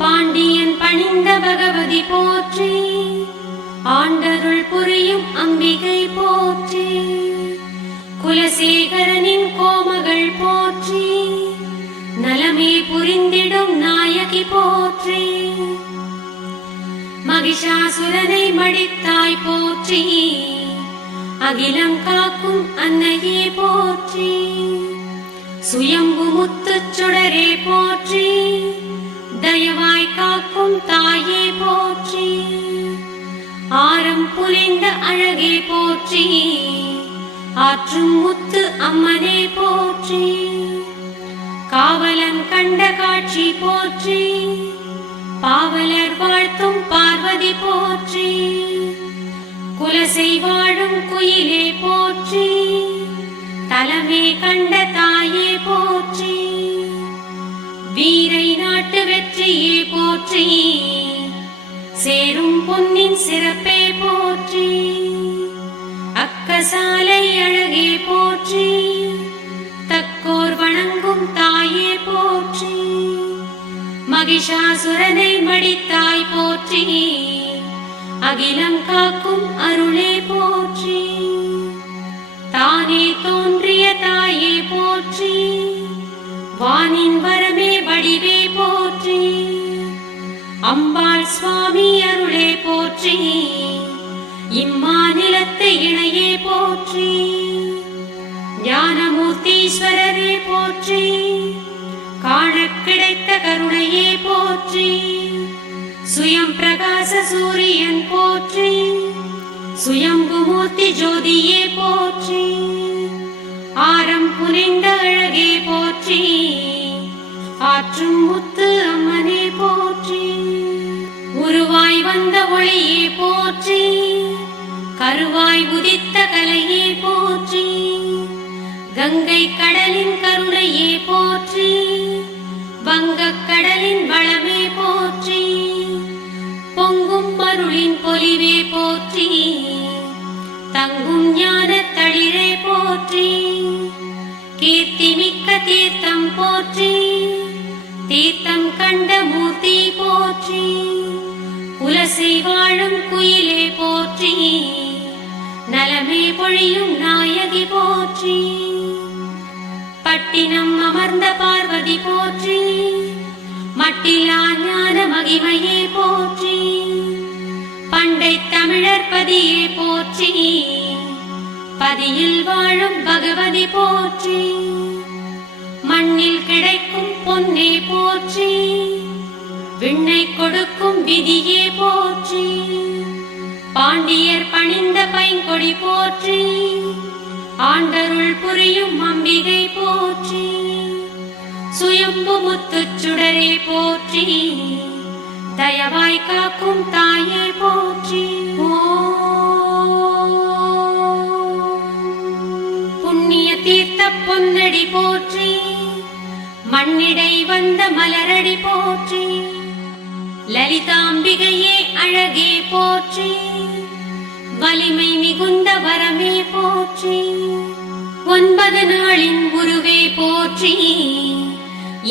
பாண்டியன் பணிந்த பகவதி போற்றி, ஆண்டருள் புரியும் அம்பிகை போற்றி, குலசேகரனின் கோமகள் போற்றி, நலமே புரிந்திடும் நாயகி போற்றி, மகிஷாசுரனை மடித்தாய் போற்றி, அகிலம் காக்கும் அன்னையே போற்றி, சுயம்பு முத்துச் சுடரே போற்றி, தயவாய் காக்கும் தாயே போற்றி, ஆரம் புரிந்த அழகே போற்றி, ஆற்றும் முத்து அம்மனே போற்றி, காவலன் கண்ட காட்சி போற்றி, பாவலர் வாழ்த்தும் பார்வதி போற்றி, குலசை வாழும் குயிலே போற்றி, தலமே கண்ட தாயே போற்றி, வீரை நாட்டு வெற்றியே போற்றி, சேரும் பொன்னின் சிறப்பே போற்றி, அக்கசாலை அழகே போற்றி, தக்கோர் வணங்கும் தாயே போற்றி, மகிஷாசுரனை மடித்தாய் போற்றி, அகிலம் காக்கும் அருளே போற்றி, தானே தோன்றிய தாயே போற்றி, வானின் வரமே வடிவே போற்றி, அம்பாள் சுவாமி அருளே போற்றி, இம்மாநிலத்து இணையே போற்றி, ஞானமூர்த்தீஸ்வரரே போற்றி, காணக் கிடைத்த கருணையே போற்றி, சுயம் பிரகாச சூரியன் போற்றி, சுயம்புமூர்த்தி ஜோதியே போற்றி, ஆரம் புரிந்த அழகே போற்றி, ஆற்றும் முத்து அம்மனே போற்றி, உருவாய் வந்த ஒளியே போற்றி, கருவாய் உதித்த கலையே போற்றி, கங்கை கடலின் கருணையே போற்றி, வங்கக் கடலின் வளமே போற்றி, பொங்கும் அருளின் பொலிவே போற்றி, தங்கும் ஞான தளிரே போற்றி, கீர்த்தி மிக்க தீர்த்தம் போற்றி, தீர்த்தம் கண்ட மூர்த்தி போற்றி, குலசை வாழும் குயிலே போற்றி, நலமே பொழியும் நாயகி போற்றி, பட்டினம் அமர்ந்த பார்வதி போற்றி, மட்டிலா ஞான மகிமையே போற்றி, பண்டை தமிழர் பதியே போற்றி, பதியில் வாழும் பகவதி போற்றி, மண்ணில் கிடைக்கும் பொன்னே போற்றி, விண்ணை கொடுக்கும் விதியே போற்றி, பாண்டியர் பணிந்த பைங்கொடி போற்றி, ஆண்டருள் புரியும் அம்பிகை போற்றி, சுயம்பு முத்துச் சுடரே போற்றி, தயவாய் காக்கும் தாயே போற்றி, புண்ணிய தீர்த்த பொன்னடி போற்றி, மண்ணிடை வந்த மலரடி போற்றி, லலிதாம்பிகையே அழகே போற்றி, வலிமை மிகுந்த வரமே போற்றி, 9 நாளின் உருவே போற்றி,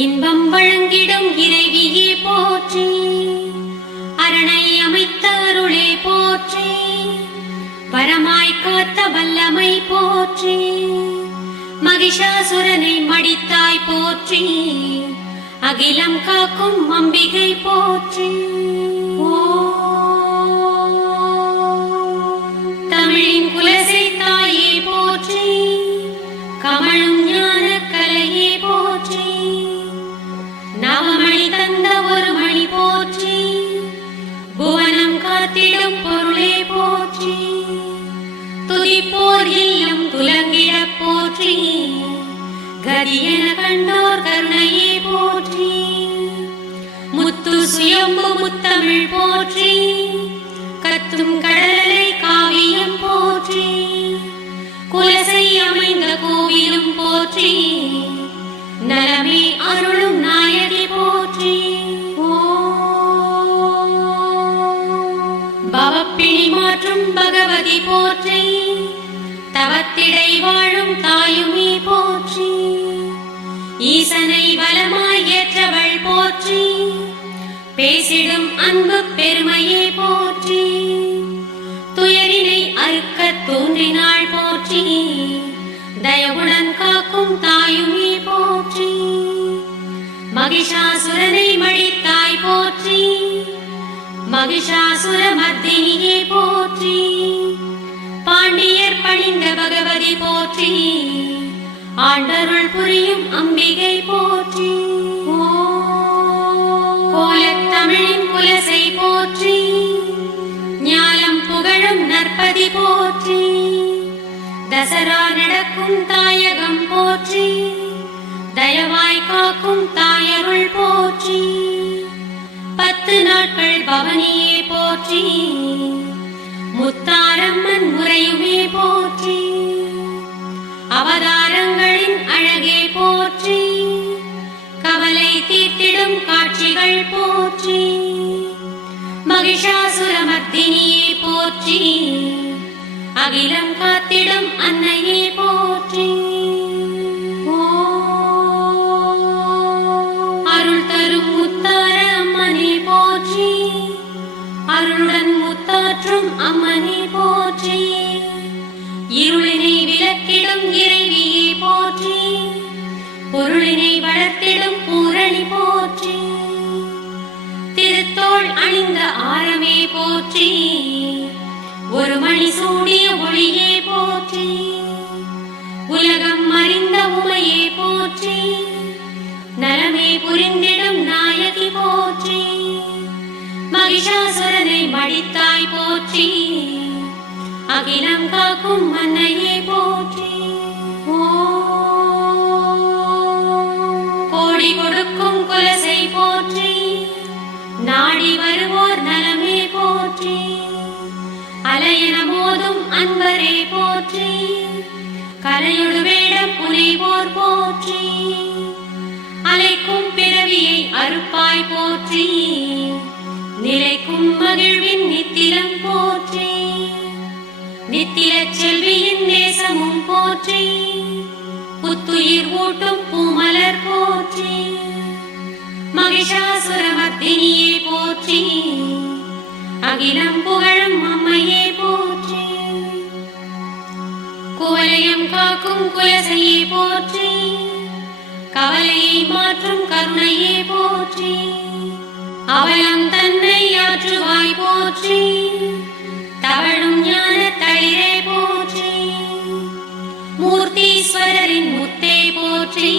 இன்பம் வழங்கிடும் இறைவியே போற்றி, அரணை அமைத்த அருளே போற்றி, வரமாய் காத்த வல்லமை போற்றி, மகிஷாசுரனை மடித்தாய் போற்றி, அகிலம் காக்கும் அம்பிகை போற்றி, தமிழின் குலசை தாயே போற்றி, கமழும் ஞான கலையே போற்றி, நவமணி தந்த ஒரு மணி போற்றி, புவனம் காத்திடும் பொருளே போற்றி, துதிப்போர் இல்லம் துலங்கிட போற்றி, கரியன கண்டோர் கருணையே போற்றி, முத்து சுயம்பு முத்தமிழ் போற்றி, கத்தும் கடலை காவியம் போற்றி, குலசை அமைந்த கோவிலும் போற்றி, நலமே அருளும் நாயகி போற்றி, பவப்பிணி மாற்றும் பகவதி போற்றி, தவத்திடை வாழும் தாயுமே போற்றி, ஈசனை வலமாய் ஏற்றவள் போற்றி, பேசிடும் அன்பு பெருமையே போற்றி, துயரினை அறுக்கத் தோன்றினாள் போற்றி, தயவுடன் காக்கும் தாயுமே போற்றி, மகிஷாசுரனை மடித்தாய் போற்றி, மகிஷாசுர மர்தினியே போற்றி, பாண்டியர் பணிந்த பகவதி போற்றி, ஆண்டருள் புரியும் அம்பிகை போற்றி, கோலத்தமிழின் குலசை போற்றி, ஞாலம் புகழும் நற்பதி போற்றி, தசரா நடக்கும் தாயகம் போற்றி, தயவாய் காக்கும் தாயருள் போற்றி, 10 நாட்கள் பவனியே போற்றி, முத்தாரம்மன் முறையுமே போற்றி, அவதாரங்களின் அழகே போற்றி, கவலை தீர்த்திடும் காட்சிகள் போற்றி, மகிஷாசுரமர்த்தினியே போற்றி, அகிலம் காத்திடும் அன்னையே போற்றி, அருள் தரும் முத்தார அம்மனே போற்றி, அருளுடன் முத்தாற்றும் அம்மனே போற்றி, இருளினை விலக்கிடும் இறைவியே போற்றி, பொருளினை வளர்த்திடும் பூரணி போற்றி, திருத்தோள் அணிந்த ஆரமே போற்றி, ஒரு மணி சூடிய ஒளியே போற்றி, உலகம் அறிந்த உமையே போற்றி, நலமே புரிந்திடும் நாயகி போற்றி, மகிஷாசுரனை மடித்தாய் போற்றி, அகிலம் காக்கும் மன்னையே போற்றி, கோடி கொடுக்கும் குலசை போற்றி, நாடி வருவோர் நலமே போற்றி, அலையன மோதும் அன்பரே போற்றி, கரையொடு வேடம் புனைவோர் போற்றி, அலைக்கும் பிறவியை அறுப்பாய் போற்றி, நிலைக்கும் மகிழ்வின் நித்திலம் போற்றி, நித்திலச் செல்வியின் நேசமும் போற்றி, புத்துயிர் ஊட்டும் பூமலர் போற்றி, மகிஷாசுரமர்த்தினியே போற்றி, அகிலம் புகழும் அம்மையே போற்றி, குவலயம் காக்கும் குலசையே போற்றி, கவலையை மாற்றும் கருணையே போற்றி, அவலம் தன்னை ஆற்றுவாய் போற்றி, தவழும் ஞான தளிரே போற்றி, மூர்த்தீஸ்வரரின் முத்தே போற்றி,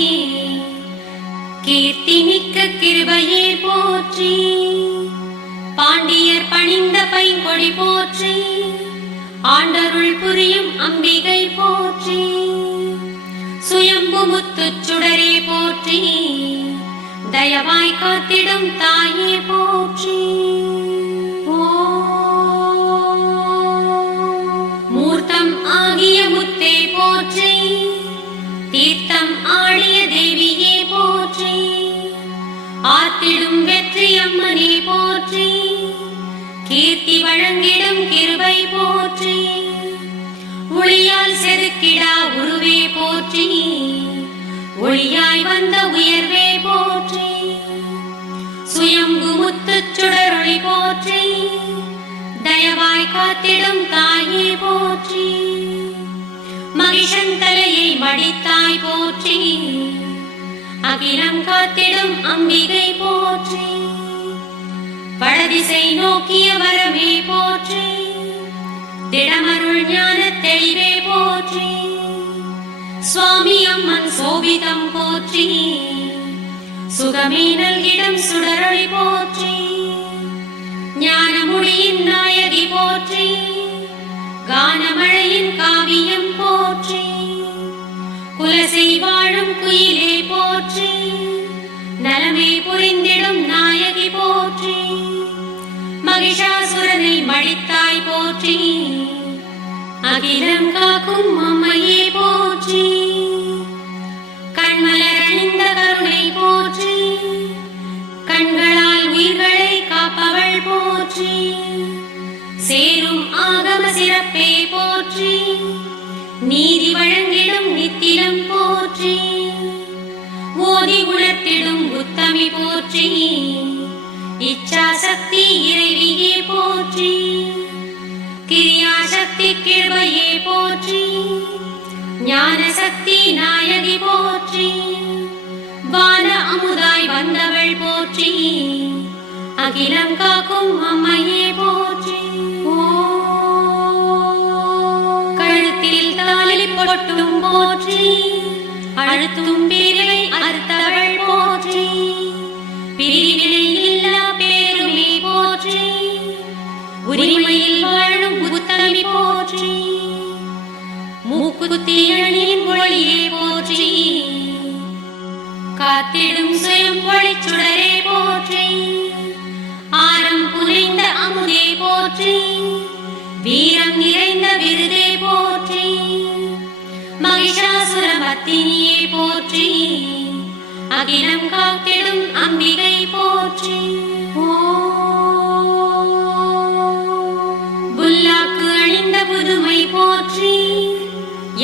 கீர்த்தி மிக்க கிருபையே போற்றி, பாண்டியர் பணிந்த பைங்கொடி போற்றி, ஆண்டருள் புரியும் அம்பிகை போற்றி, சுயம்பு முத்துச் சுடரே போற்றி, தயவாய் காத்திடும் தாயே போற்றி, மூர்த்தம் ஆகிய முத்தே போற்றி, தீர்த்தம் ஆடிய தேவியே போற்றி, ஆத்திடும் வெற்றி அம்மனே போற்றி, கீர்த்தி வழங்கிடும் கிருபை போற்றி, ஒளியால் செதுக்கிடா உருவே போற்றி, ஒளியாய் வந்த உயர்வே போற்றி, சுயம்பு முத்துச் சுடரொளி போற்றி, தயவாய் காத்திடும் தாயே போற்றி, மகிஷன் தலையை மடித்தாய் போற்றி, அகிலம் காத்திடும் அம்பிகை போற்றி, வடதிசை நோக்கிய வரமே போற்றி, திடமருள் ஞான தெளிவே போற்றி, சுவாமி அம்மன் சோபிதம் போற்றி, சுகமே நல்கிடும் சுடரொளி போற்றி, ஞானமுடியின் நாயகி போற்றி, கானமழையின் காவியம் போற்றி, குலசை வாழும் குயிலே போற்றி, நலமே புரிந்திடும் நாயகி போற்றி, மகிஷாசுரனை மடித்தாய் போற்றி, அகிலம் காக்கும் அம்மையே போற்றி, கண்மலர் அணிந்த கருணை போற்றி, கண்களால் உயிர்களை காப்பவள் போற்றி, சேரும் ஆகம சிறப்பே போற்றி, நீதி வழங்கிடும் நித்திலம் போற்றி, தாய் போற்றி. இச்சாசக்தி இறைவியே போற்றி. கிரியாசக்தி கிருபையே போற்றி. ஞானசக்தி நாயகி போற்றி. வான அமுதாய் வந்தவள் போற்றி. அகிலம் காக்கும் அம்மையே போற்றி. கழுத்தில் தாலி பொட்டும் போற்றி. அழுத்தும் பிரிவை அறுத்தவள் போற்றி. பிரிவினை இல்லா பேருமே போற்றி. உரிமையில் வாழும் உத்தமி போற்றி. மூக்குத்தியணியின் ஒளியே போற்றி. காத்திடும் சுயம் ஒளிச்சுடரே போற்றி. ஆரம் புனைந்த அமுதே போற்றி. வீரம் நிறைந்த விருதே போற்றி. மகிஷாசுரமர்த்தினியே போற்றி. அகிலம் காத்திடும் அம்பிகை போற்றி. புல்லாக்கு அணிந்த புதுமை போற்றி.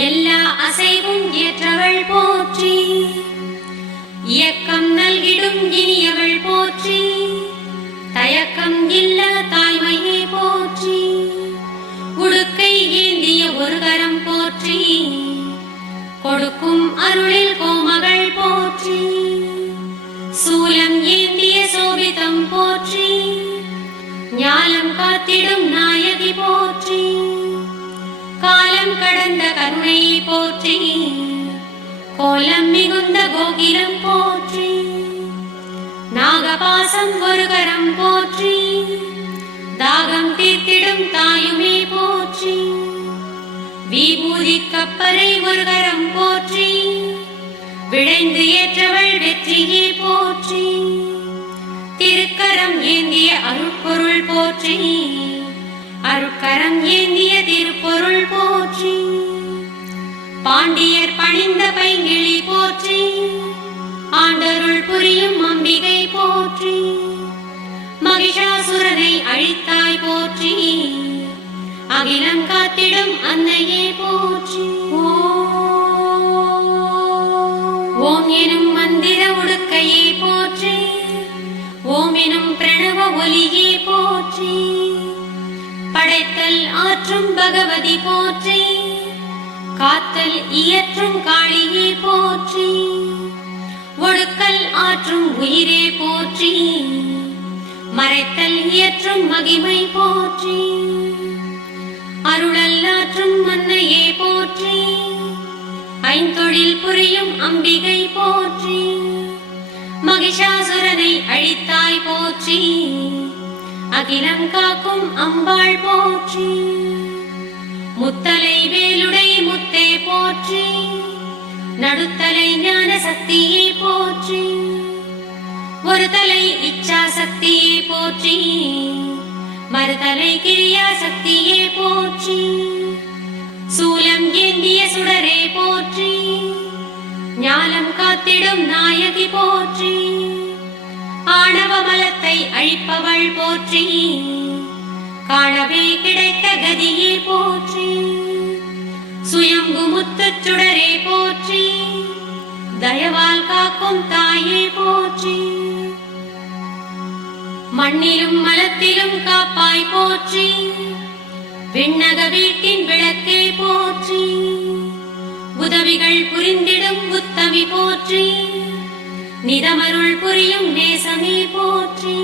எல்லா அசைவும் ஏற்றவள் போற்றி. இயக்கம் நல்கிடும் இனியவள் போற்றி. தயக்கம் இல்ல தாய்மையை போற்றி. உடுக்கை ஏந்திய ஒரு கரம் போற்றி. கொடுக்கும் அருளில் கோமகள் போற்றி. சூலம் ஏந்திய சோபிதம் போற்றி. ஞானம் காத்திடும் நாயகி போற்றி. காலம் கடந்த கருணை போற்றி. கோலம் மிகுந்த கோகிலம் போற்றி. நாகபாசம் ஒரு கரம் போற்றி. தாகம் தீர்த்திடும் தாயுமே போற்றி. விபூதி கப்பலை ஒரு கரம் போற்றி. விளைந்து ஏற்றவள் வெற்றியே போற்றி. திருக்கரம் ஏந்திய அருட்பொருள் போற்றி. அருட்கரம் ஏந்திய திருப்பொருள் போற்றி. பாண்டியர் பணிந்த பைங்கிளி போற்றி. ஆண்டருள் புரியும் அம்பிகை போற்றி. மகிஷாசுரனை அழித்தாய் போற்றி. அகிலம் காத்திடும் அன்னையே போற்றி. ஓம் எனும் மந்திர உடுக்கையே போற்றி. ஓம் எனும் பிரணவ ஒலியே போற்றி. படைத்தல் ஆற்றும் பகவதி போற்றி. காத்தல் இயற்றும் காளியே போற்றி. ஒடுக்கல் ஆற்றும் உயிரே போற்றி. மறைத்தல் இயற்றும் மகிமை போற்றி. அருளல் ஆற்றும் அன்னையே போற்றி. ஐந்தொழில் புரியும் அம்பிகை போற்றி. மகிஷாசுரனை அழித்தாய் போற்றி. அகிலம் காக்கும் அம்பாள் போற்றி. முத்தலை வேலுடை முத்தே போற்றி. நடுத்தலை ஞான சக்தியே போற்றி. ஒரு தலை இச்சா சக்தியே போற்றி. மறுதலை கிரியா சக்தியே போற்றி. சூலம் ஏந்திய சுடரே போற்றி. ஞானம் காத்திடும் நாயகி போற்றி. ஆணவ மலத்தை அழிப்பவள் போற்றி. காணவே கிடைத்த கதியே போற்றி. சுயம்பு முத்துச் சுடரே போற்றி. தயவால் காக்கும் தாயே போற்றி. மண்ணிலும் மலத்திலும் காப்பாய் போற்றி. விண்ணக வீட்டின் விளக்கே போற்றி. உதவிகள் புரிந்திடும் உத்தமி போற்றி. நிதமருள் புரியும் நேசமே போற்றி.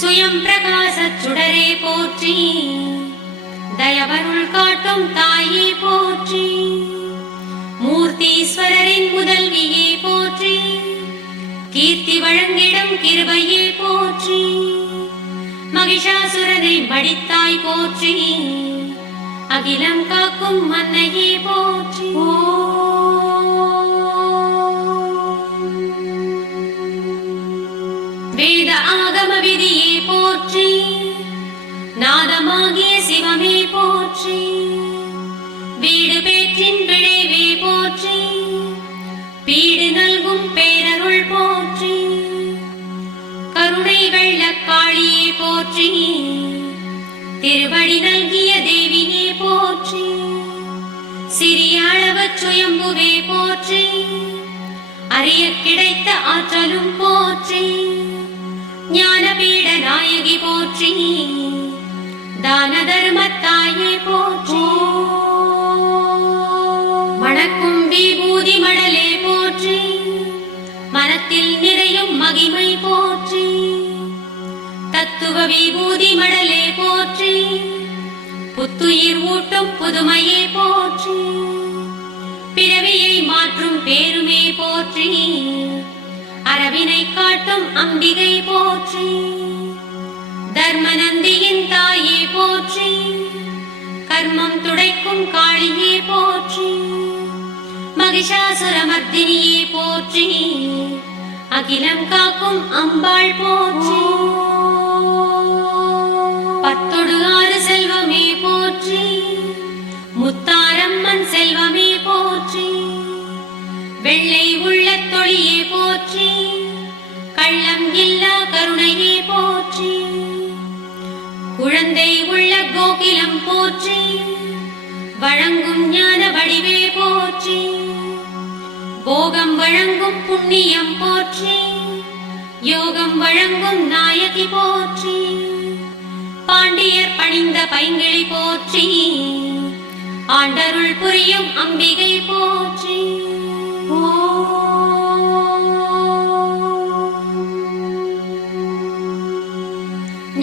சுயம் பிரகாச சுடரே போற்றி. தயவருள் காட்டும் தாயே போற்றி. மூர்த்தீஸ்வரரின் முதல்வியே போற்றி. கீர்த்தி வழங்கிடும் கிருபையே போற்றி. மகிஷாசுரனை மடித்தாய் போற்றி. அகிலம் காக்கும் அன்னையே போற்றி. வேத ஆகம விதியே போற்றி. நாதமாகிய சிவமே போற்றி. வீடு பேற்றின் விளைவே போற்றி. பீடு நல்கும் பேரருள் போற்றி. கருணை வெள்ளக்காளியே போற்றி. திருவடி நல்கிய தேவியே போற்றி. சிறிய அளவு சுயம்புவே போற்றி. அறிய கிடைத்த ஆற்றலும் போற்றி. ஞானபீட நாயகி போற்றி. தான தர்மத்தாயே போற்றி. மணக்கும் விபூதி மடலே போற்றி. மனத்தில் நிறையும் மகிமை போற்றி. தத்துவ விபூதி மடலே போற்றி. புத்துயிர் ஊட்டும் புதுமையே போற்றி. பிறவியை மாற்றும் பேருமே போற்றி. அரவினை காட்டும் அம்பிகை போற்றி. தர்மநந்தியின் தாயே போற்றி. கர்மம் துடைக்கும் காளியே போற்றி. மகிஷாசுரமர்தினியே போற்றி. அகிலம் காக்கும் அம்பாள் போற்றி. பத்தொடு ஆறு செல்வமே போற்றி. முத்தாரம்மன் செல்வமே போற்றி. வெள்ளை உள்ள தொழியே போற்றி. கள்ளம் இல்லா கருணையே போற்றி. குழந்தை உள்ள கோகிலம் போற்றி. வழங்கும் ஞான வடிவே போற்றி. போகம் வழங்கும் புண்ணியம் போற்றி. யோகம் வழங்கும் நாயகி போற்றி. பாண்டியர் பணிந்த பைங்கிளி போற்றி. ஆண்டருள் புரியும் அம்பிகை போற்றி.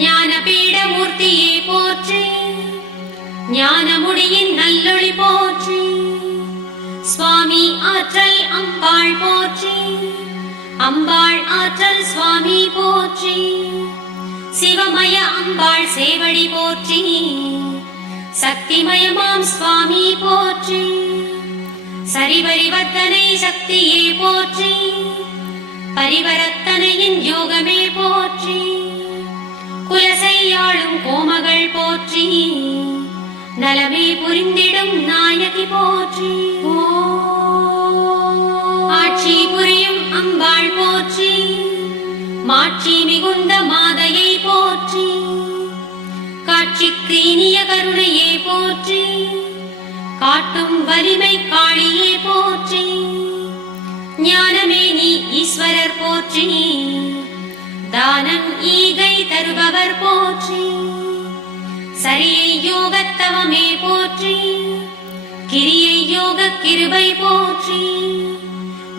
ஞானபீட மூர்த்தியே போற்றி. ஞானமுடியின் நல்லொளி போற்றி. சுவாமி ஆற்றல் அம்பாள் போற்றி. அம்பாள் ஆற்றல் சுவாமி போற்றி. சிவமய அம்பாள் சேவடி போற்றி. சக்திமயமாம் சுவாமி போற்றி. சரிபரிவர்த்தனை சக்தியே போற்றி. பரிவர்த்தனையின் யோகமே போற்றி. குலசையாளும் கோமகள் போற்றி. நலமே புரிந்திடும் நாயகி போற்றி. ஆட்சி புரியும் அம்பாள் போற்றி. மாட்சி மிகுந்த மாதையை போற்றி. காட்சிக்கு இனிய கருணையே போற்றி. காட்டும் வலிமை காளியே போற்றி. ஞானமே நீ ஈஸ்வரர் போற்றி. தானம் ஈகை தருபவர் போற்றி. சரியை யோகத்தவமே போற்றி. கிரியை யோக கிருபை போற்றி.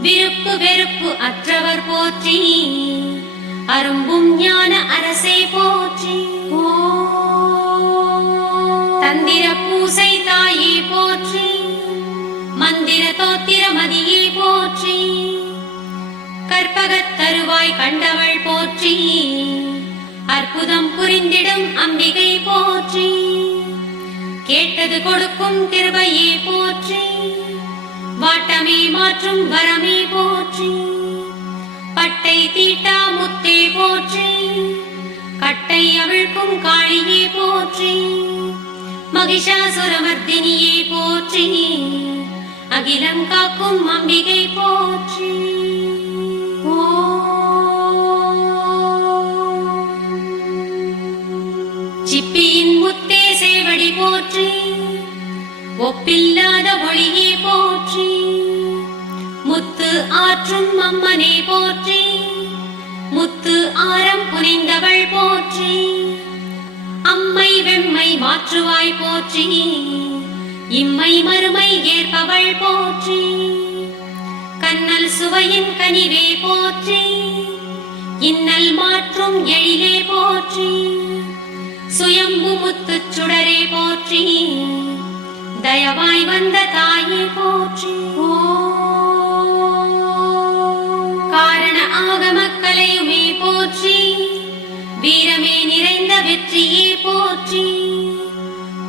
விருப்பு வெறுப்பு அற்றவர் போற்றி. அரும்பும் ஞான அரசே போற்றி. தந்திர பூசை தாயே போற்றி. மந்திர தோத்திர மதியே போற்றி. கற்பகத் தருவாய் கண்டவள் போற்றி. அற்புதம் புரிந்திடும் அம்பிகை போற்றி. கேட்டது கொடுக்கும் கிருபையே போற்றி. வாட்டமே மாற்றும் வரமே போற்றி. பட்டை தீட்டா முத்தே போற்றி. கட்டை அவிழ்க்கும் காளியே போற்றி. மகிஷாசுரமர்தினியே போற்றி. அகிலம் காக்கும் அம்பிகை போற்றி. சிப்பியின் முத்தே சேவடி போற்றி. ஒப்பில்லாத ஒளியே போற்றி. முத்து ஆற்றும் அம்மனே போற்றி. முத்து ஆரம் புரிந்தவள் போற்றி. அம்மை வெம்மை மாற்றுவாய் போற்றி. இம்மை மறுமை ஏற்பவள் போற்றி. கண்ணல் சுவையின் கனிவே போற்றி. இன்னல் மாற்றும் எழிலே போற்றி. சுயம்பு முத்து சுடரே போற்றி. தயவாய் வந்த தாயே போற்றி. காரண ஆகமக்கலையுமே போற்றி. வீரமே நிறைந்த வெற்றியே போற்றி.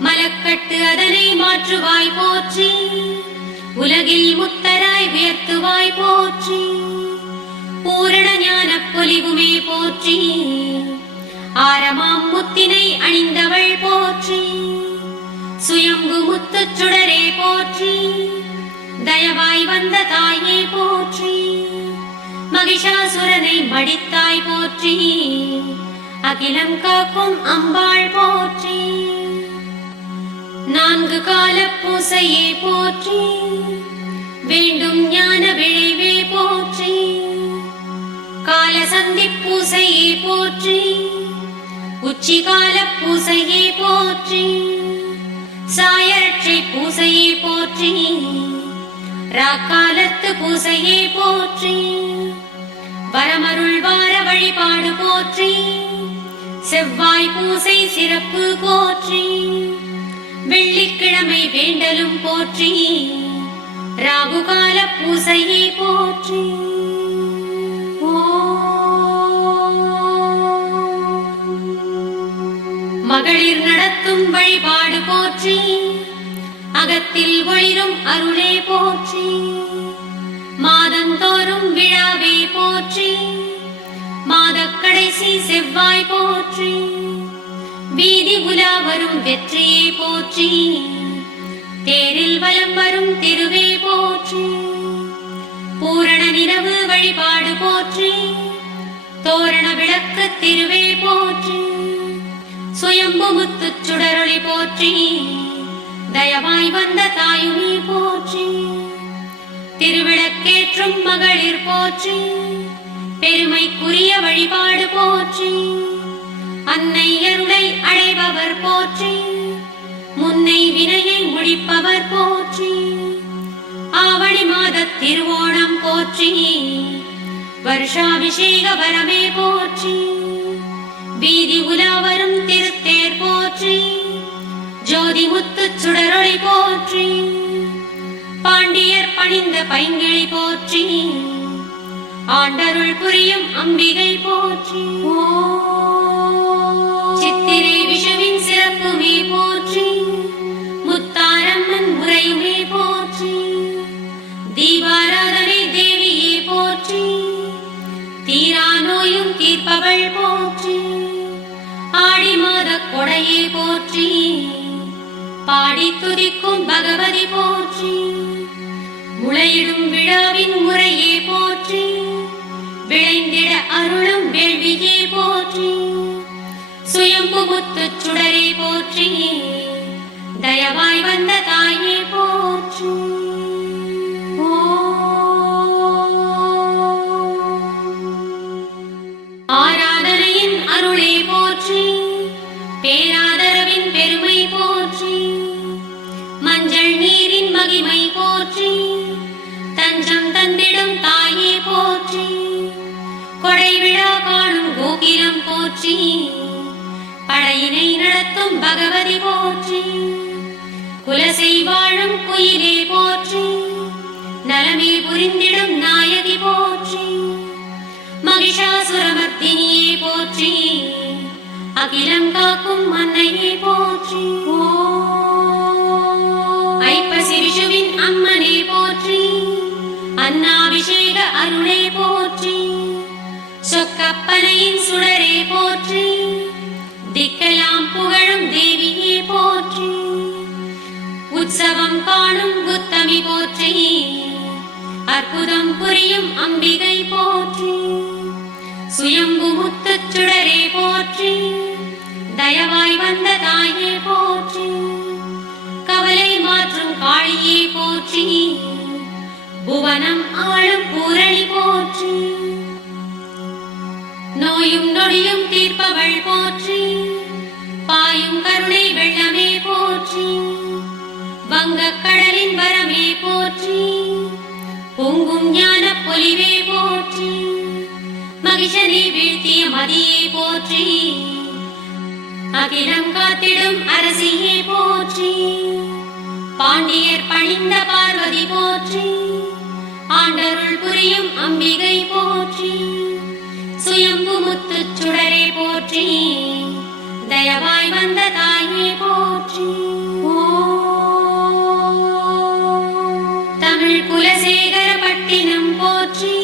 மலக்கட்டு அதனை மாற்றுவாய் போற்றி. உலகில் முத்தராய் உயர்த்துவாய் போற்றி. பூரண ஞான பொலிவுமே போற்றி. ஆரமாம் முத்தினை அணிந்தவள் போற்றி. சுயம்பு முத்து சுடரே போற்றி. தயவாய் வந்த தாயே போற்றி. மகிஷாசுரனை மடித்தாய் போற்றி. அகிலம் காக்கும் அம்பாள் போற்றி. நான்கு கால பூசையே போற்றி. வேண்டும் ஞான விளைவே போற்றி. சந்தி பூசையே போற்றி, உச்சிகால பூசையே போற்றி, சாயரட்சை பூசையே போற்றி, ராக்காலத்து பூசையே போற்றி, வரமருள் வார வழிபாடு போற்றி, செவ்வாய் பூசை சிறப்பு போற்றி, வெள்ளிக்கிழமை வேண்டலும் போற்றி, ராகுகால பூசையே போற்றி. மகளிர் நடத்தும் வழிபாடு போற்றி, அகத்தில் ஒளிரும் அருளே போற்றி, மாதந்தோறும் விழாவே போற்றி, மாதக் கடைசி செவ்வாய் போற்றி, வீதி உலா வரும் வெற்றியே போற்றி, தேரில் வலம் வரும் திருவே போற்றி, பூரண நிலவு வழிபாடு போற்றி, தோரண விளக்கு திருவே போற்றி, சுயம்பு முத்து சுடரொளி போற்றி, தயவாய் வந்த தாயுமே போற்றி, திருவிளக்கேற்றும் மகளிர் போற்றி, பெருமைக்குரிய வழிபாடு போற்றி, அன்னை அருளை அடைபவர் போற்றி, முன்னை வினையை முடிப்பவர் போற்றி, ஆவணி மாத திருவோணம் போற்றி, வருஷாபிஷேக வரமே போற்றி, வீதி உலாவரும் திருத்தேர் போற்றி, ஜோதி முத்து சுடரொளி போற்றி, பாண்டியர் பணிந்த பைங்கிழி போற்றி, ஆண்டருள் புரியும் அம்பிகை போற்றி, சித்திரை விஷுவின் சிறப்புமே போற்றி, முத்தாரம்மன் முறையுமே போற்றி, தீபாராதனை தேவியே போற்றி, தீரா நோயும் தீர்ப்பவள் போற்றி, ஆடி மாத கொடையே போற்றி, பாடி துதிக்கும் பகவதி போற்றி, முளையிடும் விழாவின் முறையே போற்றி, விளைந்திட அருளும் வேள்வியே போற்றி, சுயம்பு முத்து சுடரே போற்றி, தயவாய் வந்த தாயே போற்றி. ஆராதனையின் அருளே போற்றி, பேராதரவின் பெருமை போற்றி, மஞ்சள் நீரின் மகிமை போற்றி, தஞ்சம் தந்திடும் தாயே போற்றி, கொடை விழா காணும் கோகிலம் போற்றி, படையினை நடத்தும் பகவதி போற்றி, குலசை வாழும் குயிலே போற்றி, நலமே புரிந்திடும் நாயகி போற்றி, மகிஷாசுரமர்த்தினியே போற்றி, அகிலம் காக்கும் அன்னையே போற்றி, ஐப்பசி விஷுவின் அம்மனே போற்றி, அன்னாபிஷேக அருளே போற்றி, சொக்கப்பனையின் சுடரே போற்றி, திக்கெல்லாம் புகழும் தேவியே போற்றி, உற்சவம் காணும் உத்தமி போற்றி, அற்புதம் புரியும் அம்பிகை போற்றி, சுயம்பு முத்து சுடரே போற்றி, தயவாய் வந்த தாயே போற்றி, கவலை மாற்றும் காளியே போற்றி, புவனம் ஆளும் பூரணி போற்றி, நோயும் நொடியும் தீர்ப்பவள் போற்றி, பாயும் கருணை வெள்ளமே போற்றி, வங்கக் கடலின் வரமே போற்றி, பொங்கும் ஞான பொலிவே போற்றி, மகிஷனை வீழ்த்திய மதியே போற்றி, அகிலம் காத்திடும் அரசியே போற்றி, பாண்டியர் பணிந்த பார்வதி போற்றி, ஆண்டருள் புரியும் அம்பிகை போற்றி, சுயம்பு முத்து சுடரே போற்றி, தயவாய் வந்த தாயே போற்றி. தமிழ் குலசேகர பட்டினம் போற்றி,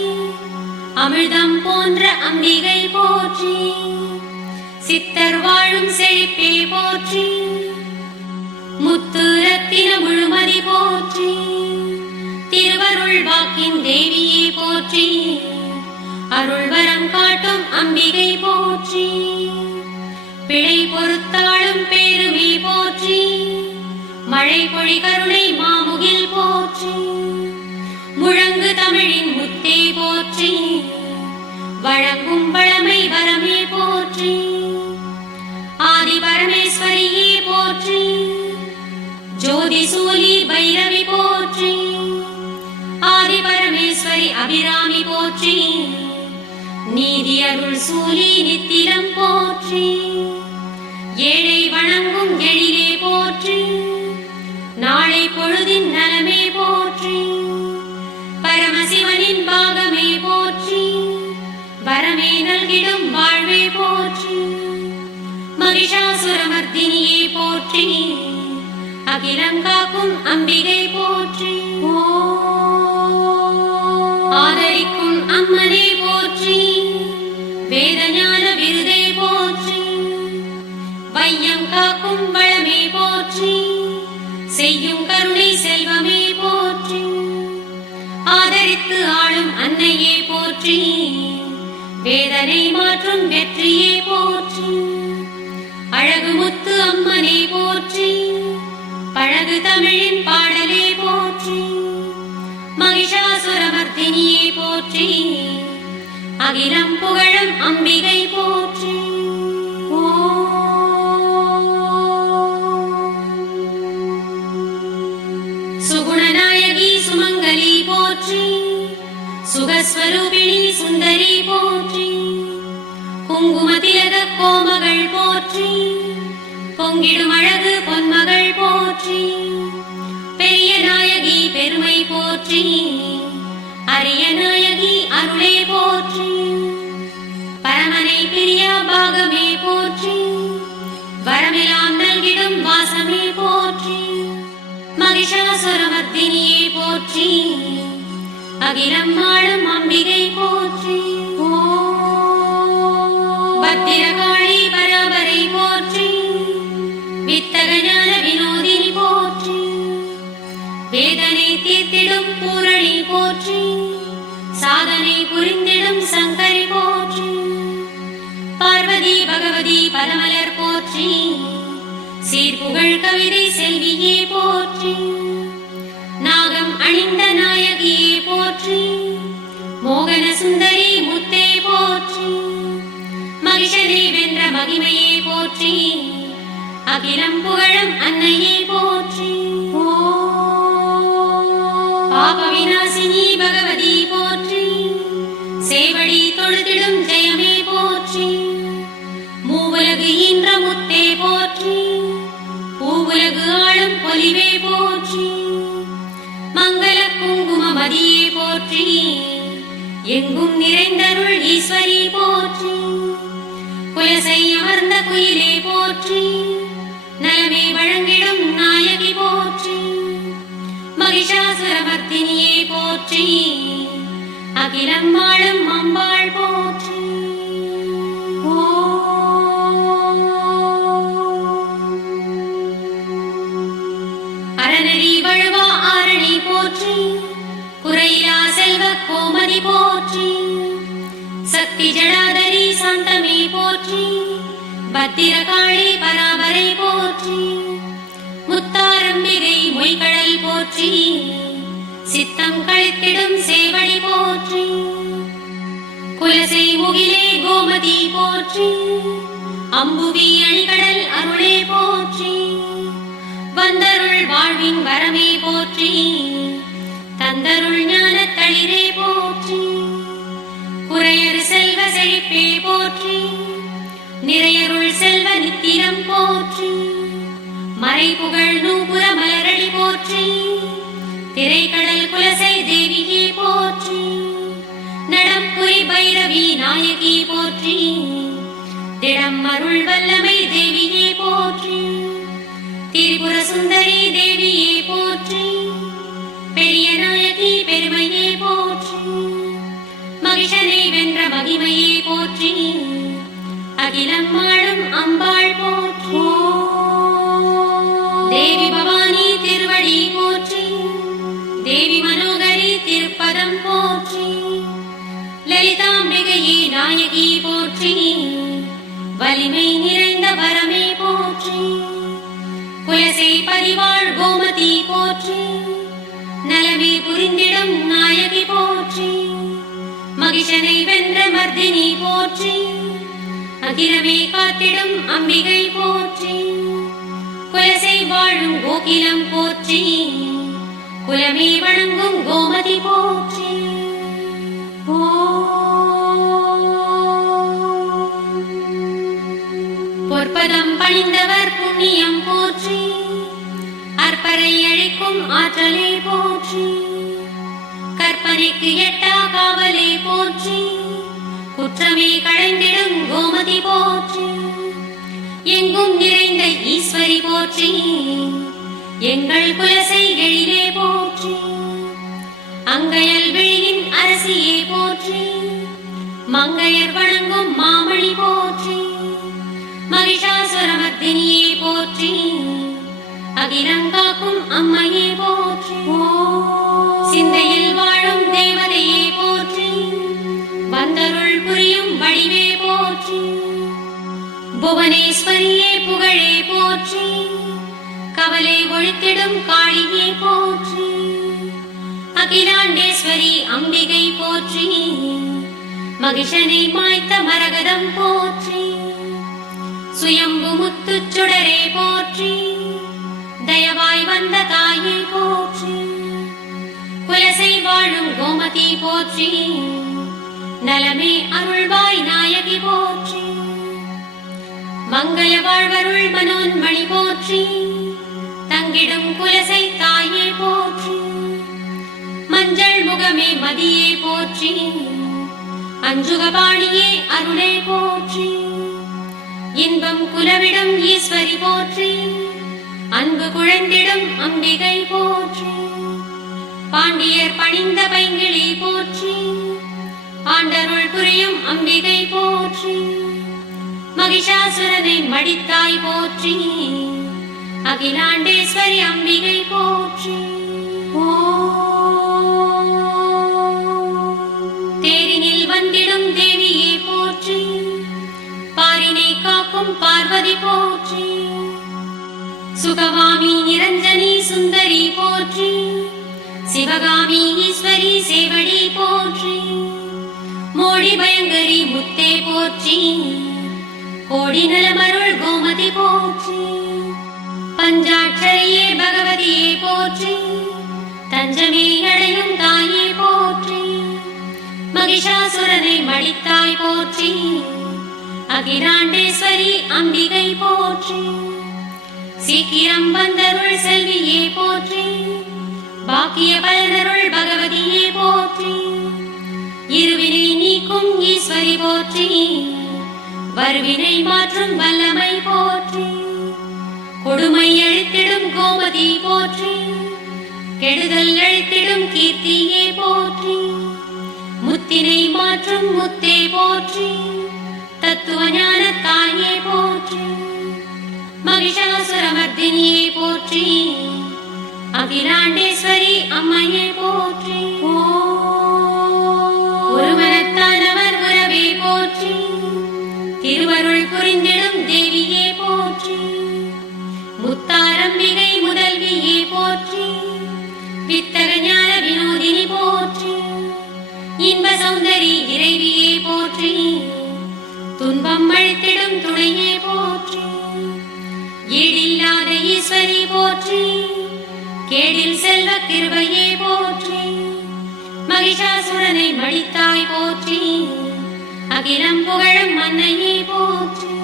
அமிர்தம் போன்ற அம்பிகை போற்றி, சித்தர் வாழும் செழிப்பே போற்றி, முத்து ரத்தின முழுமதி போற்றி, திருவருள் வாக்கின் தேவியே போற்றி, அருள் வரம் காட்டும் அம்பிகை போற்றி, பிழை பொறுத்தாளும் பேருமே போற்றி, மழை பொழி கருணை மாமுகில் போற்றி, முழங்கு தமிழின் முத்தே போற்றி, வழங்கும் வளமை வரமே போற்றி. ஆதி பரமேஸ்வரியே போற்றி. ஜோதி சூலி பைரவி போற்றி. ஆதி பரமேஸ்வரி அபிராமி போற்றி. நீதி அருள் சூலி நித்திலம் போற்றி. ஏழை வணங்கும் எழிலே போற்றி. நாளை பொழுதின் நலமே போற்றி. பரமசிவனின் பாகமே போற்றி. வரமே நல்கிடும் வாழ்வே போற்றி. மகிஷாசுரமர்த்தினியே போற்றி. அகிலம் காக்கும் அம்பிகை போற்றி. ஆதரிக்கும் அம்மனே போற்றி. வேதஞான விருதை போற்றி. வையம் காக்கும் வளமே போற்றி. செய்யும் கருணை செல்வமே போற்றி. ஆதரித்து ஆளும் அன்னையே போற்றி. வேதனை மாற்றும் வெற்றியே போற்றி. அழகு முத்து அம்மனே போற்றி. பழகு தமிழின் பாடலே போற்றி. மகிஷாசுரமர்த்தினியே போற்றி. அகிலம் புகழும் அம்பிகை போற்றி. சுகுணநாயகி சுமங்கலி போற்றி. சுகஸ்வரூபிணி சுந்தரி போற்றி. குங்குமதிலக கோமகள் போற்றி. பொங்கிடும் அழகு பொன்மகள் போற்றி. பெரிய நாயகி பெருமை போற்றி. அரிய நாயகி அருளே போற்றி. பரமனை பிரியா பாகமே போற்றி. வரமெல்லாம் நல்கிடும் வாசமே போற்றி. மகிஷாசுரமர்த்தினியே போற்றி. அகிலம் ஆளும் அம்பிகை போற்றி. பத்திரகாளி பராபரை போற்றி. வித்தக ஞான வினோதினி போற்றி. வேதனை தீர்த்திடும் பூரணி போற்றி. சாதனை புரிந்திடும் சங்கரி போற்றி. பார்வதி பகவதி பலமலர் போற்றி. சீர்புகழ் கவிதை செல்வியே போற்றி. நாகம் அணிந்த நாயகியே போற்றி. மோகன சுந்தரி முத்தே போற்றி. மகிஷனை வென்ற மகிமையே போற்றி. அகிலம் புகழும் அன்னையே போற்றி. பாப விநாசினி பகவதி போற்றி. சேவடி தொழுதிடும் ஜெயமே போற்றி. மூவுலகு ஈன்ற முத்தே போற்றி. பூவுலகு ஆளும் பொலிவே போற்றி. மங்கள குங்கும மதியே போற்றி. எங்கும் நிறைந்தருள் ஈஸ்வரி போற்றி. குலசை அமர்ந்த குயிலே போற்றி. நலமே வழங்கிடும் நாயகி போற்றி. மகிஷாசுரமர்த்தினியே போற்றி. அகிலம் ஆளும் அம்பாள் போற்றி. அறநெறி வழுவா ஆரணி போற்றி. குறையிலா செல்வ கோமதி போற்றி. சக்தி ஜடாதரி சாந்தமே போற்றி. பத்திரகாளி பராபரை போற்றி. முத்தாரம்பிகை மொய்கடல் போற்றி. சித்தம் கழித்திடும் சேவடி போற்றி. குலசை முகிலே கோமதி போற்றி. அம்புவி அணிகடல் அருளே போற்றி. வந்தருள் வாழ்வின் வரமே போற்றி. தந்தருள் ஞான தளிரே போற்றி. குறையறு செல்வ செழிப்பே போற்றி. நிறையருள் செல்வ நித்திரம் போற்றி. மறைபுகழ் நூபுர மலரடி போற்றி. திரைக்கடல் குலசை தேவியே போற்றி. நடம்புரி பைரவி நாயகி போற்றி. திடம் அருள் வல்லமை தேவியே போற்றி. திரிபுர சுந்தரி தேவியே போற்றி. பெரிய நாயகி பெருமையே போற்றி. மகிஷனை வென்ற மகிமையே போற்றி. அகிலம் ஆளும் அம்பாள் போற்றி. தேவி பவானி திருவடி போற்றி. தேவி மனோகரி திருப்பதம் போற்றி. லலிதாம்பிகையே நாயகி போற்றி. வலிமை நிறைந்த வரமே போற்றி. குலசை பரிவாழ் கோமதி போற்றி. நலமே புரிந்திடும் நாயகி போற்றி. மகிஷனை வென்ற மர்தி சுரமர்தினி போற்றி. அகிலமே காத்திடும் அம்பிகை போற்றி. குலசை வாழும் கோகிலம் போற்றி. குலமே வணங்கும் கோமதி போற்றி. பொற்பதம் பணிந்தவர் புண்ணியம் போற்றி. அற்பரை அழிக்கும் ஆற்றலே போற்றி. கற்பனைக்கு எட்டா காவலே போற்றி. குற்றமே களைந்திடும் கோமதி போற்றி. எங்கும் நிறைந்த ஈஸ்வரி போற்றி. எங்கள் குலசை எழிலே போற்றி. அங்கையல் விழியின் அரசியே போற்றி. மங்கையர் வணங்கும் மாமணி போற்றி. மகிஷாசுரமர்தினியே போற்றி. அகிலங்காக்கும் அம்மையே போற்றி. சிந்தையில் வாழும் தேவதையே போற்றி. வந்தருள் புரியும் வடிவே போற்றி. புவனேஸ்வரியே புகழே போற்றி. கவலை ஒழித்திடும் காளியே போற்றி. அகிலாண்டேஸ்வரி அம்பிகை போற்றி. மகிஷனை மாய்த்த மரகதம் போற்றி. சுயம்பு முத்துச் சுடரே போற்றி. தயவாய் வந்த தாயே போற்றி. குலசை வாழும் கோமதி போற்றி. நலமே அருள்வாய் நாயகி போற்றி. மங்கள வாழ்வருள் மனோன்மணி போற்றி. தங்கிடும் குலசை தாயே போற்றி. மஞ்சள் முகமே மதியே போற்றி. அஞ்சுகபாணியே அருளே போற்றி. இன்பம் குலவிடும் ஈஸ்வரி போற்றி. அன்பு குழந்திடும் அம்பிகை போற்றி. பாண்டியர் பணிந்த பைங்கிளி போற்றி. ஆண்டருள் புரியும் அம்பிகை போற்றி. மகிஷாசுரனை மடித்தாய் போற்றி. அகிலாண்டேஸ்வரி அம்பிகை போற்றி. தேரினில் வந்திடும் தேவியே போற்றி. பாரினை காக்கும் பார்வதி போற்றி. சுகவாமி நிரஞ்சனி சுந்தரி போற்றி. சிவகாமி ஈஸ்வரி சேவடி போற்றி. மோடி பயங்கரி முத்தே போற்றி. கோடி நலமருள் கோமதி போற்றி. பஞ்சாட்சரியே பகவதியே போற்றி. தஞ்சமே அடையும் தாயே போற்றி. மகிஷாசுரனை மடித்தாய் போற்றி. அகிலாண்டேஸ்வரி அம்பிகை போற்றி. சீக்கிரம் வந்தருள் செல்வியே போற்றி. பாக்கிய பலனருள் பகவதியே போற்றி. இருவினை நீக்கும் ஈஸ்வரி போற்றி. வருவினை மாற்றும் வல்லமை போற்றி. கொடுமை அழித்திடும் கோமதி போற்றி. கெடுதல் அழித்திடும் கீர்த்தியே போற்றி. முத்தினை மாற்றும் முத்தே போற்றி. தத்துவ ஞான தாயே போற்றி. மகிஷாசுரமர்தினியே போற்றி. அகிலாண்டேஸ்வரி அம்மையே போற்றி. ஒரு மனத்தானவர் உறவே போற்றி. திருவருள் புரிந்திடும் தேவியே போற்றி. முத்தாரம்பிகை முதல்வியே போற்றி. வித்தக ஞான வினோதினி போற்றி. இன்ப சௌந்தரி இறைவியே போற்றி. துன்பம் அழித்திடும் துணையே போற்றி. ஈடில்லாத ஈஸ்வரி போற்றி. கேடில் செல்வ கிருபையே போற்றி. மகிஷாசுரனை மடித்தாய் போற்றி. அகிலம் புகழும் மன்னையே போற்றி.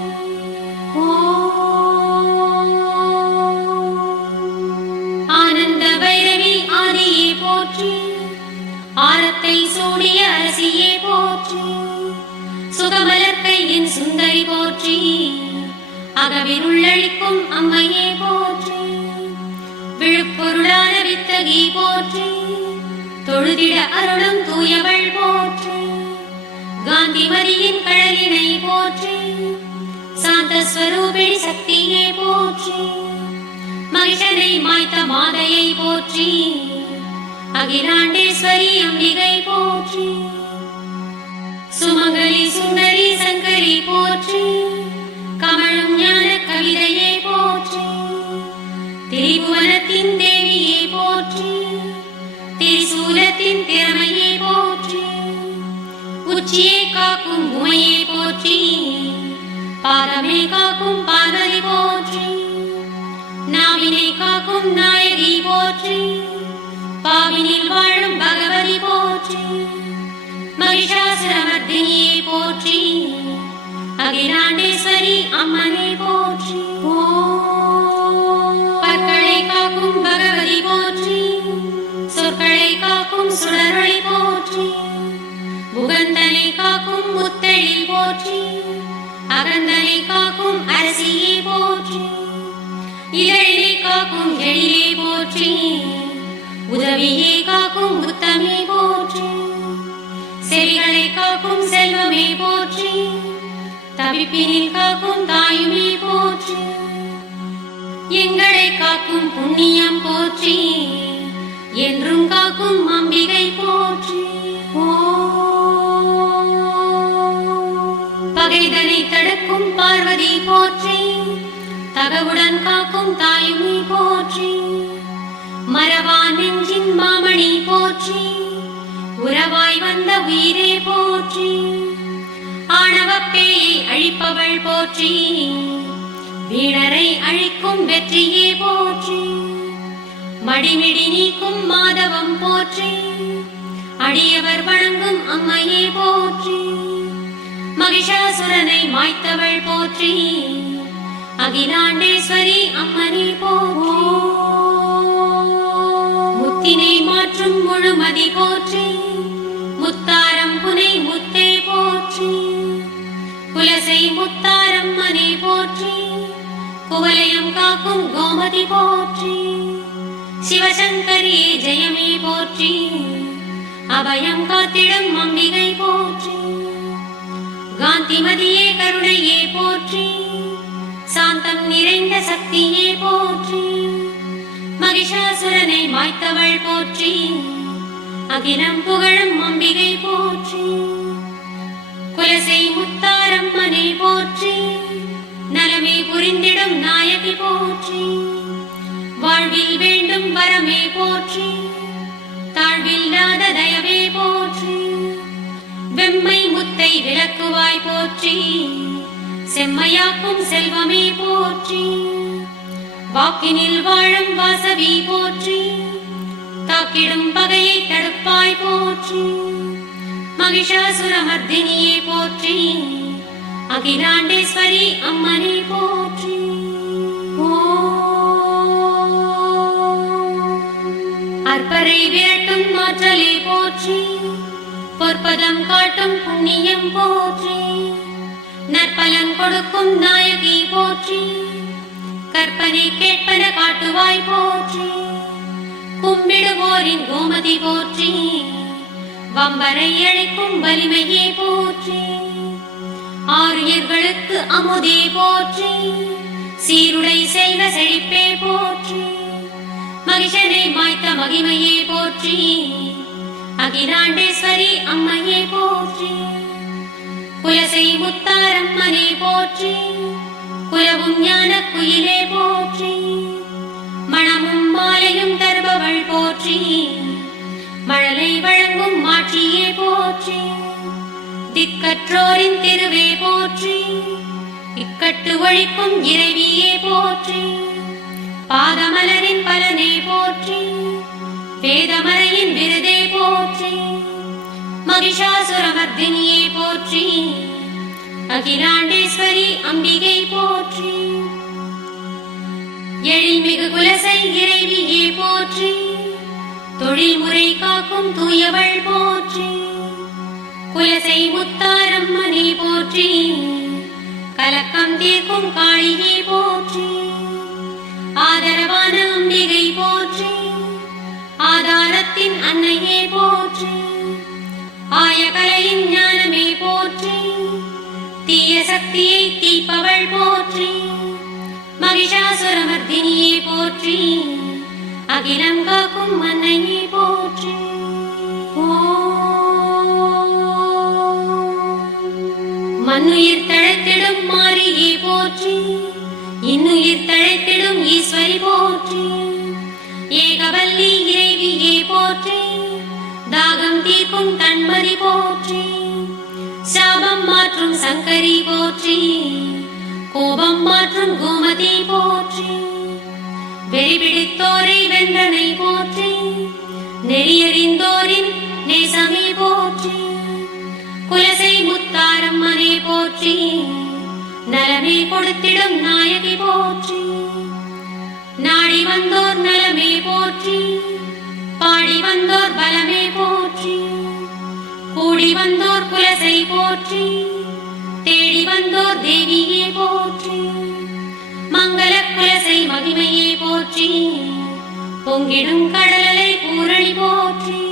ஆனந்த பைரவி ஆதியே போற்றி. ஆரத்தை சூடிய அரசியே போற்றி. சுகமலர்க்கையின் சுந்தரி போற்றி. அகவிருள்ளழிக்கும் அம்மையே போற்றி. விழுப்பொருளான வித்தகி போற்றி. தொழுதிட அருளும் தூயவள் போற்றி. காந்திமதியின் கழலினை போற்றி. சாந்த ஸ்வரூபிணி சக்தியே போற்றி. மகிஷனை மாய்த்த மாதையை போற்றி. அகிலாண்டேஸ்வரி அம்பிகை போற்றி. சுமங்கலி சுந்தரி சங்கரி போற்றி. கமழும் ஞான கவிதையே போற்றி. திரிபுவனத்தின் தேவியே போற்றி. திரிசூலத்தின் திறமையே போற்றி. உச்சி உச்சியே காக்கும் உமையே போற்றி, பாதமே காக்கும் பார்வதி போற்றி, நாவினை காக்கும் நாயகி போற்றி, பாவினில் வாழும் பகவதி போற்றி, மகிஷாசுரமர்தினியே போற்றி, அகிலாண்டேஸ்வரி அம்மனே போற்றி. பற்களை காக்கும் பகவதி போற்றி, சொற்களை காக்கும் சுடரொளி போற்றி, முகந்தனை காக்கும் முத்தெழில் போற்றி, அகந்தனை காக்கும் அரசியே போற்றி, இதழிலே காக்கும் எழிலே போற்றி, உதவியே காக்கும் உத்தமே போற்றி, செவிகளை காக்கும் செல்வமே போற்றி, தவிப்பினில் காக்கும் தாயுமே போற்றி, எங்களை காக்கும் புண்ணியம் போற்றி, என்றும் காக்கும் அம்பிகை போற்றி. பகைதனை தடுக்கும் பார்வதி போற்றி, தகவுடன் காக்கும் தாயுமே போற்றி, மரவா நெஞ்சின் மாமணி போற்றி, உறவாய் வந்த உயிரே போற்றி, ஆணவப்பேயை அழிப்பவள் போற்றி, வீரரை அழிக்கும் வெற்றியே போற்றி, மடிமிடி நீக்கும் மாதவம் போற்றி, அடியவர் வணங்கும் அம்மையே போற்றி, மகிஷாசுரனை மாய்த்தவள் போற்றி, அகிலாண்டேஸ்வரி அம்மனே போற்றி, முத்தினை மாற்றும் முழுமதி போற்றி, முத்தாரம் புனை முத்தே போற்றி, குலசை முத்தாரம்மனே போற்றி, குவலயம் காக்கும் கோமதி போற்றி, சிவசங்கரியே ஜெயமே போற்றி, அபயம் காத்திடும் அம்பிகை போற்றி, காந்திமதியே கருணையே போற்றி, சாந்தம் நிறைந்த சக்தியே போற்றி, மகிஷாசுரனை மாய்த்தவள் போற்றி, அகிலம் புகழும் அம்பிகை போற்றி, குலசை முத்தாரம்மனே போற்றி, நலமே புரிந்திடும் நாயகி போற்றி, வாழ்வில் வேண்டும் வரமே போற்றி, தாழ்வில்லாத தயவே போற்றி, வெம்மை முத்தை விளக்குவாய் போற்றி, செம்மையாக்கும் செல்வமே போற்றி, வாக்கினில் வாழும் வாசவி போற்றி, தாக்கிடும் பகையை தடுப்பாய் போற்றி, மகிஷாசுரமர்தினியே போற்றி, அகிலாண்டேஸ்வரி அம்மனே போற்றி. அற்பரை விரட்டும் மாற்றலே போற்றி, பொற்பதம் காட்டும் புண்ணியம் போற்றி, நற்பலன் கொடுக்கும் நாயகி போற்றி, கற்பனை கேட்பன காட்டுவாய் போற்றி, கும்பிடுவோரின் கோமதி போற்றி, வம்பரை அழைக்கும் வலிமையே போற்றி, ஆரியர்களுக்கு அமுதே போற்றி, சீருடை செல்வ செழிப்பே போற்றி, மகிஷனை மாய்த்த மகிமையே போற்றி, அகிலாண்டேஸ்வரி அம்மையே போற்றி, குலசை முத்தாரம்மனே போற்றி, குலவும் ஞான குயிலே போற்றி, மணமும் மாலையும் தருபவள் போற்றி, மழலை வழங்கும் மாட்சியே போற்றி, திக்கற்றோரின் திருவே போற்றி, இக்கட்டு ஒழிக்கும் இறைவியே போற்றி, பாதமலரின் பலனே போற்றி, வேதமறையின் விருதே போற்றி, மகிஷாசுரமர்தினியே போற்றி, அகிலாண்டேஸ்வரி அம்பிகை போற்றி, எழில்மிகு குலசை இறைவியே போற்றி, தொழில் முறை காக்கும் தூயவள் போற்றி, குலசை முத்தாரம்மனே போற்றி, கலக்கம் தீர்க்கும் காளியே போற்றி, ஆதரவான அம்பிகை போற்றி, ஆதாரத்தின் அன்னையே போற்றி, ஆயகலையின் ஞானமே போற்றி, தீய சக்தியை தீப்பவள் போற்றி, மகிஷாசுரமர்தினியே போற்றி, அகிலம் காக்கும் அன்னையே போற்றி. மண்ணுயிர் தழைத்திடும் மாரியே போற்றி, இன்னுயிர் தழைத்திடும் ஈஸ்வரி போற்றி, ஏகவல்லி இறைவியே போற்றி, தாகம் தீர்க்கும் தன்மதி போற்றி, சங்கரி போற்றி, கோபம் மாற்றும் கோமதி போற்றி, வெறிபிடித்தோரை வென்றனை போற்றி, நெறியறிந்தோரின் நேசமே போற்றி, குலசை முத்தாரம்மனே போற்றி, நலமே கொடுத்திடும் நாயகி போற்றி, நாடி வந்தோர் நலமே போற்றி, பாடி வந்தோர் பலமே போற்றி, கூடி வந்தோர் குலசை போற்றி, தேடி வந்தோர் தேவியே போற்றி, மங்கள குலசை மகிமையே போற்றி, பொங்கிடும் கடலை பூரணி போற்றி,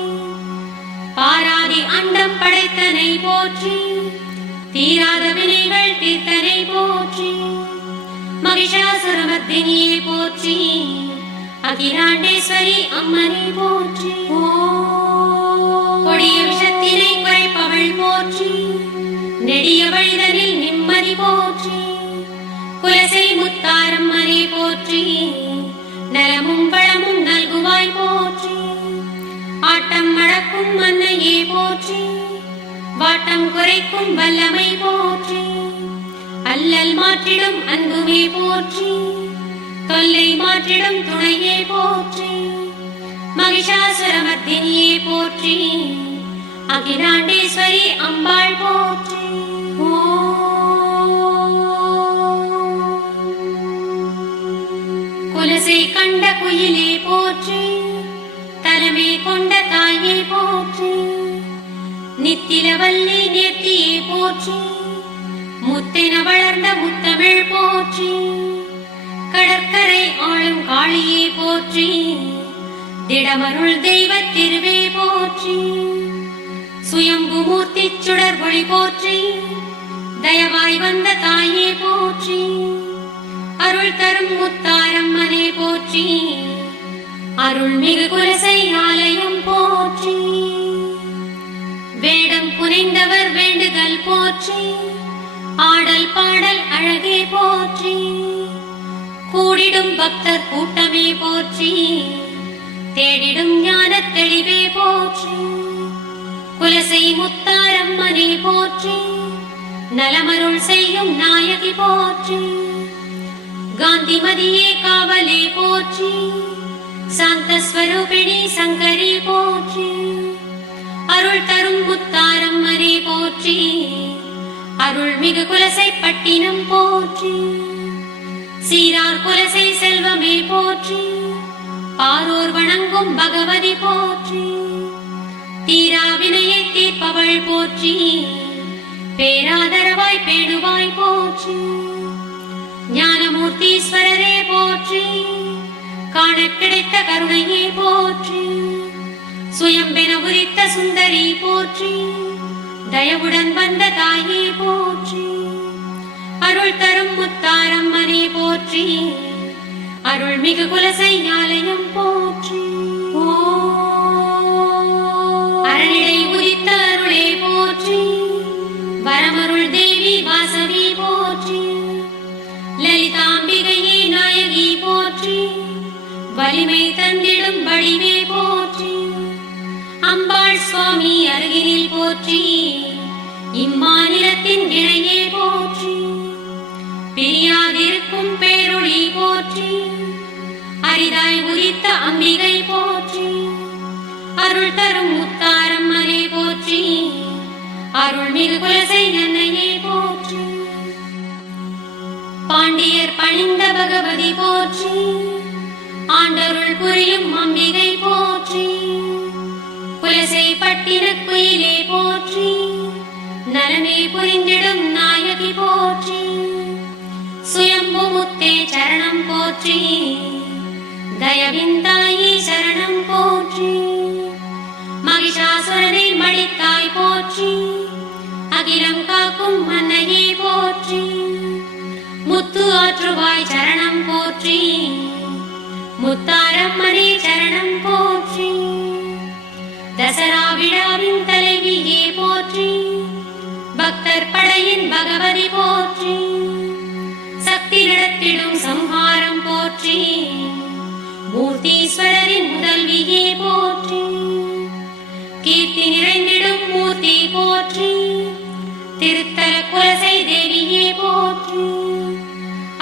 பாராதி அண்டம் படைத்தனை போற்றி, தீராத வினைகள் தீர்த்தனை போற்றி, மகிஷாசுரமர்த்தினியே போற்றி, அகிலாண்டேஸ்வரி அம்மனை போற்றி, கொடிய விஷத்தினை குறைப்பவள் போற்றி, நெடிய வழிதனில் நிம்மதி போற்றி, குலசை முத்தாரம்மனே போற்றி, நலமும் வளமும் நல்குவாய் போற்றி, ஆட்டம் அடக்கும் மன்னையே போற்றி, வாட்டம் குறைக்கும் வல்லமை போற்றி, அல்லல் மாற்றிடும் அன்புமே போற்றி, தொல்லை மாற்றிடும் துணையே போற்றி, மகிஷாசுரமர்த்தினியே போற்றி, அகிலாண்டேஸ்வரி அம்பாள் போற்றி. குலசை கண்ட குயிலே போற்றி, தலைமை கொண்ட தாயே போற்றி, நித்திலவல்லி நேர்த்தியே போற்றி, முத்தென வளர்ந்த முத்தமிழ் போற்றி, கடற்கரை ஆளும் காளியே போற்றி, திடமருள் தெய்வ திருவே போற்றி, சுயம்பு மூர்த்தி சுடர்பொழி போற்றி, தயவாய் வந்த தாயே போற்றி, அருள் தரும் முத்தாரம்மனே போற்றி, அருள்மிகு குலசை ஆலயம் போற்றி, வேடம் புனைந்தவர் வேண்டுதல் போற்றி, ஆடல் பாடல் அழகே போற்றி, கூடிடும் பக்தர் கூட்டமே போற்றி, தேடிடும் ஞான தெளிவே போற்றி, குலசை முத்தாரம்மனே போற்றி, நலமருள் செய்யும் நாயகி போற்றி, காந்திமதியே காவலே போற்றி, சாந்தஸ்வரூபிணி சங்கரி போற்றி, அருள் தரும் முத்தாரம்மனே போற்றி, அருள்மிகு குலசை பட்டினம் போற்றி, சீரார் குலசை செல்வமே போற்றி, பாரோர் வணங்கும் பகவதி போற்றி, தீராவினையை தீர்ப்பவள் போற்றி, பேராதரவாய் பேணுவாய் போற்றி, ஞானமூர்த்தீஸ்வரரே போற்றி, காண கிடைத்த கருணையே போற்றி, சுயம்பென உரித்த சுந்தரி போற்றி, தயவுடன் வந்த தாயே போற்றி, அருள் தரும் முத்தாரம்மனே போற்றி, அருள்மிகு குலசை ஆலயம் போற்றி, அரணிடை உதித்த அருளே போற்றி, வரமருள் தேவி வாசவி போற்றி, லலிதாம்பிகையே நாயகி போற்றி, வலிமை தந்திடும் வடிவே போற்றி, அம்பாள் சுவாமி அருகினில் போற்றி, இம்மாநிலத்தின் இணையே போற்றி, பிரியாதிருக்கும் பேரொளி போற்றி, அரிதாய் உதித்த அம்பிகை போற்றி, அருள் தரும் முத்தாரம்மனே போற்றி, அருள்மிகு குலசை அன்னையே போற்றி, பாண்டியர் பணிந்த பகவதி போற்றி, ஆண்டருள் புரியும் அம்பிகை போற்றி, குலசை பட்டின குயிலே போற்றி, நலமே புரிந்திடும் நாயகி போற்றி, சுயம்பு முத்தே சரணம் போற்றி, தயவிந்தாயி சரணம் போற்றி, மகிஷாசுரனை மடித்தாய் போற்றி, அகிலம் காக்கும் மன்னையே போற்றி, முத்து ஆற்றுவாய் சரணம் போற்றி, முத்தாரம்மனே சரணம் போற்றி, தசரா விழாவின் தலைவியே போற்றி, பக்தர் படையின் பகவதி போற்றி, சக்தி நடத்திடும் சம்ஹாரம் போற்றி, மூர்த்தீஸ்வரரின் முதல்வியே போற்றி, கீர்த்தி நிறைந்திடும் மூர்த்தி போற்றி, திருத்தல குலசை தேவியே போற்றி,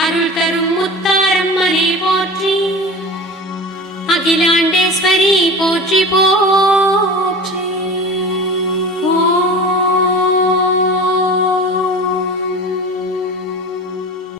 அருள் தரும் முத்தாரம்மனே போற்றி, அகிலாண்டேஸ்வரி போற்றி போற்றி.